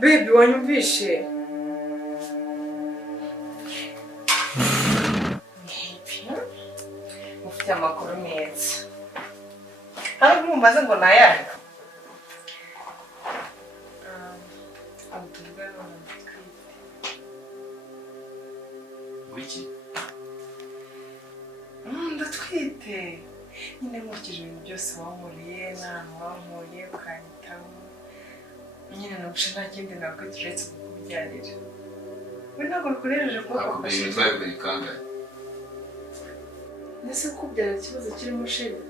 Baby wanyumvishe. Ufite amakuru meza. Hari umumaze ngo nayanga. Wiki? Ndatwite. Nyine nkurikije ibintu byose wankoreye, n'ahantu wankoreye ukanyitaho. Nyine nabushe nta kindi nabwo turetse kukubyarira. We ntabwo bikoresheje kuba akubwiye ibitwaye kubiri kangahe? Nese kubyara ikibazo kirimo sheri.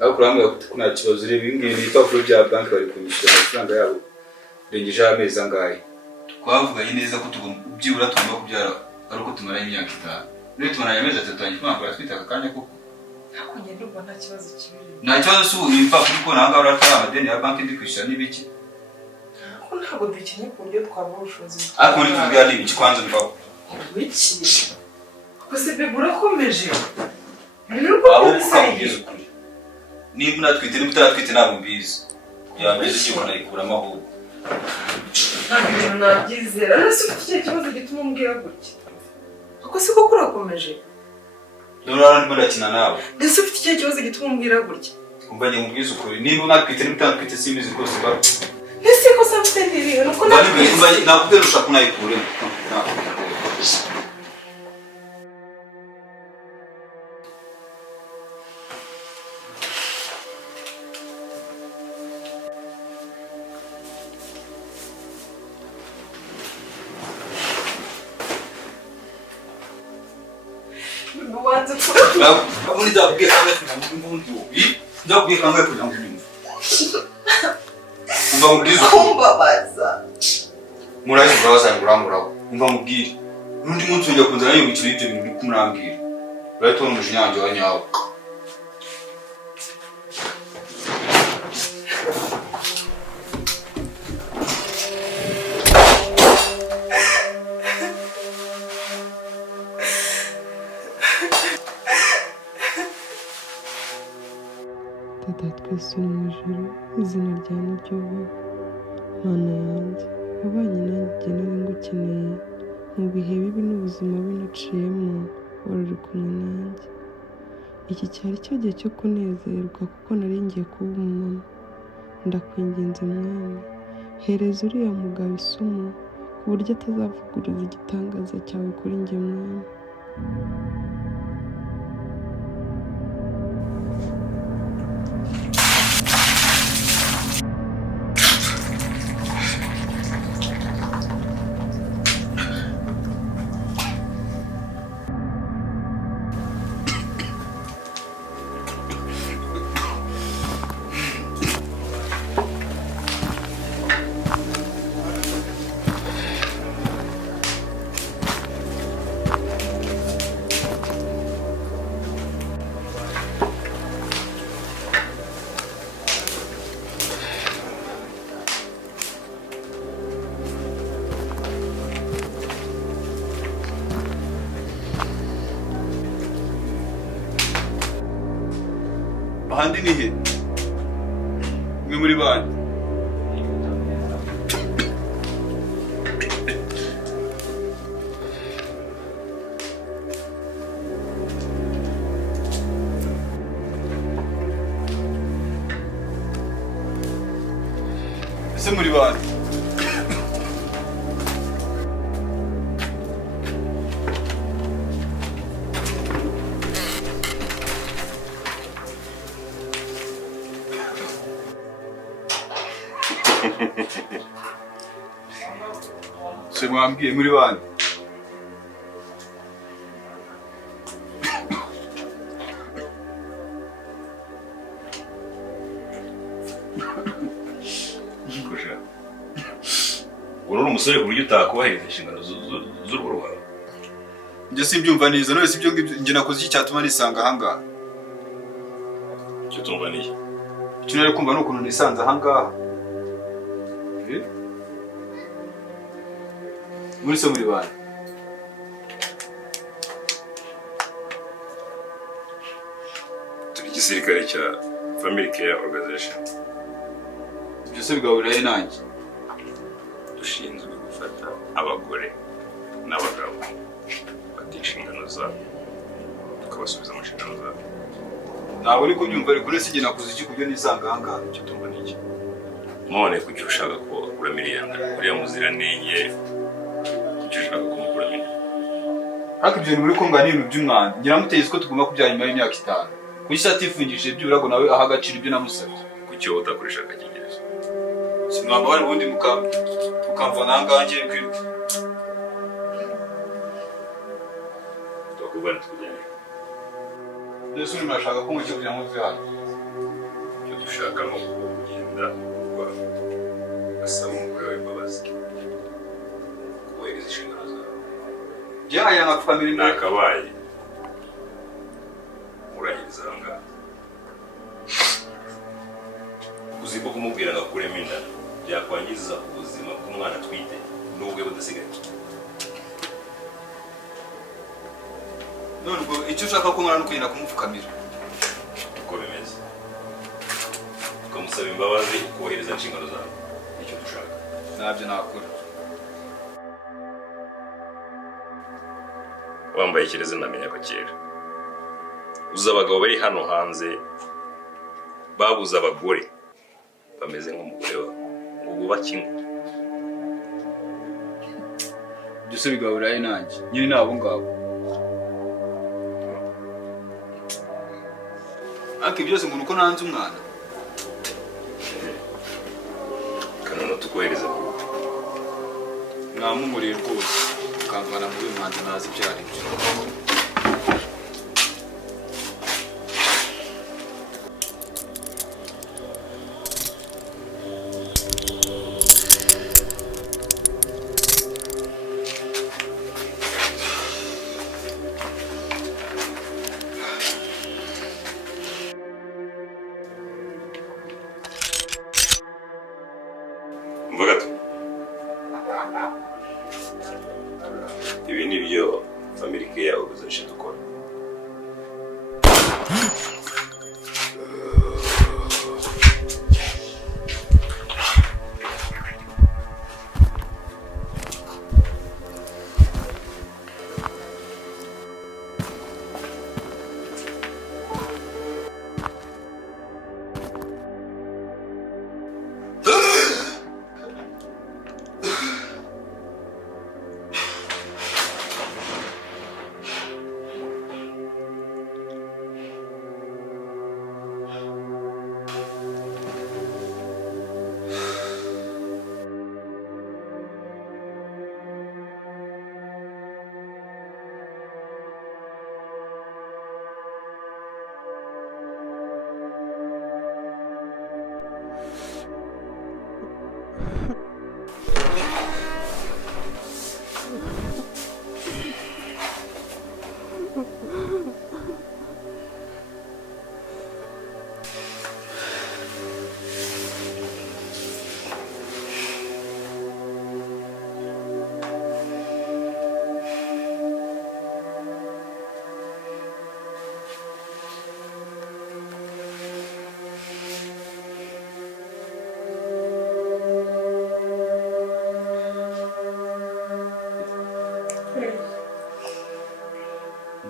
Aho kurambwira ko nta kibazo ureba ibingibi n'ibipapuro bya banki bari kunyishyura amafaranga yabo rengejeho amezi angahe. Twavuganye neza ko byibura tugomba kubyara ari uko tumaranye imyaka 5. Rero tumaranye amezi 3 twanjye twambara twita akanya koko. Nako njye ndumva nta kibazo kibiri. Nta kibazo si ibipapuro ko nanga uratwara amadeni ya banki ndi kwishyura n'ibiki. Ko ntabwo dukeneye ku buryo twabura ubushobozi. Ariko muri tuvuga ni iki kwanza mvaho. Wiki. Kose bebe urakomeje. Abo ukabwiza ukuri. Niba unatwite n'utaratwite ntabwo mbizi. Yameze cyo nayikuramo ahubwo. Ntabwo nabyizera. Nase ufite ikibazo gituma umbwira gutya. Kuko siko kurakomeje. Ndora ndimo ndakina nawe. Nase ufite ikibazo gituma umbwira gutya. Umbanye mubwiza ukuri. Niba unatwite n'utaratwite simbizi ko siba. Nase ko samfite ndiri nuko nakubwira ushaka kunayikuremo. Kamu ni tak biar kami punya mundo, tak biar kami punya mundo. Umbang mugiri. kumbabaza. Mulai kubabaza nguramuraho. Umbang mugiri. Nundi muntu njya kunzana yo biciro ibyo bintu bikumurambira. Bato umujinyanje wanyawo. Twese mu ijuru izina ryawe niryubahwe mana yanjye wabanye nanjye nari ngukeneye mu bihe bibi n'ubuzima binaciyemo wari uri kumwe nanjye iki cyari cyo gihe cyo kunezerwa kuko nari ngiye kuba umumama ndakwinginze mwami hereza uriya mugabo isomo ku buryo atazavuguriza igitangaza cyawe kuri njye mwami. Bahandi ni he? Mwe muri bandi. Ese muri bandi. Se mwambwiye muri bandi. Ngosha. Uri umusore ku buryo utakubahiriza inshingano z'urugo rwawe. Njye simbyumva neza none sibyo nge nakoze iki cyatuma nisanga ahangaha. Cyo tumva niye. Cyo nari kumva n'ukuntu nisanze ahangaha. Muri so muri bana. Turi igisirikare cya Family Care Organization. byose bigahurirayo nanjye. Dushinzwe gufata abagore n'abagabo bafite inshingano zabo tukabasubiza mu nshingano zabo. Ntabwo uri kubyumva ariko uretse igihe nakoze iki kubyo nisanga aha ngaha. Icyo tumva ni iki? None kuki ushaka ko uramiriya uriya muziranenge, kuki ushaka ko mukuramira? Ariko ibyo bintu muri kumva ni ibintu by'umwanda. Ngira mutegetse ko tugomba kubyara nyuma y'imyaka 5. Kuki satifungishije by'ubura ngo nawe aha agaciro ibyo namusabye? Kuki wowe utakoresha agakingirizo? Sinwamba bari ubundi mukamvana aha ngaha ngiye kwiruka. Twakubwira tukujyane. Mbese uri murashaka ko mucyo kugira ngo muve hano? Icyo dushaka ni ukugenda ugasaba umugore wawe imbabazi kubahiriza inshingano zawe. Aya mapfamiri nakabaye urahiriza aha ngaha. Uzi ko kumubwira ngo akuremo inda byakwangiza ubuzima bw'umwana atwite n'ubwe budasigaye. None ubwo icyo ushaka ko nkora ni ukugenda kumupfukamira. Uko bimeze ukamusaba imbabazi ukubahiriza inshingano zawe, nicyo dushaka. Ntabyo nakora. Wambaye ikirezi namenya ko kera uzi abagabo bari hano hanze babuze abagore bameze nk'umugore wawe ngo bubake ingo. Byose bigahurirayo nanjye nyine nabo ngabo. Ariko byose umuntu uko nanze umwana kanone tukohereza mwamumuriye rwose ukamvana muri uyu mwanza ntazi ibyo ari byo. ibi ni byo Amerika yawe bizashe dukora.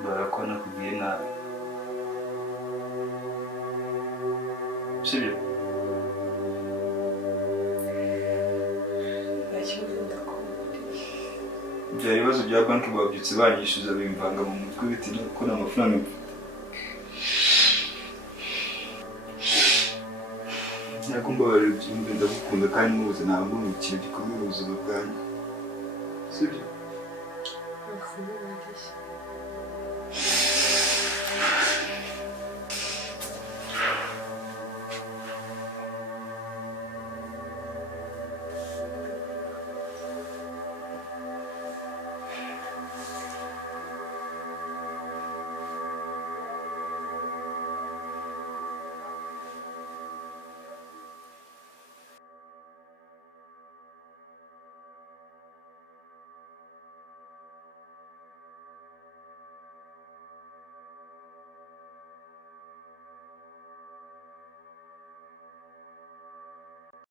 Barakona kugiye nabi. Sibyo? Bya ibibazo bya banki babyutse banyishyuza bimvanga mu mutwe bitewe no gukora amafaranga mfite. Nakumbabarira byumve ndagukunda kandi mubuze ntabwo mu kintu gikomeye mu buzima bwanjye. Sibyo?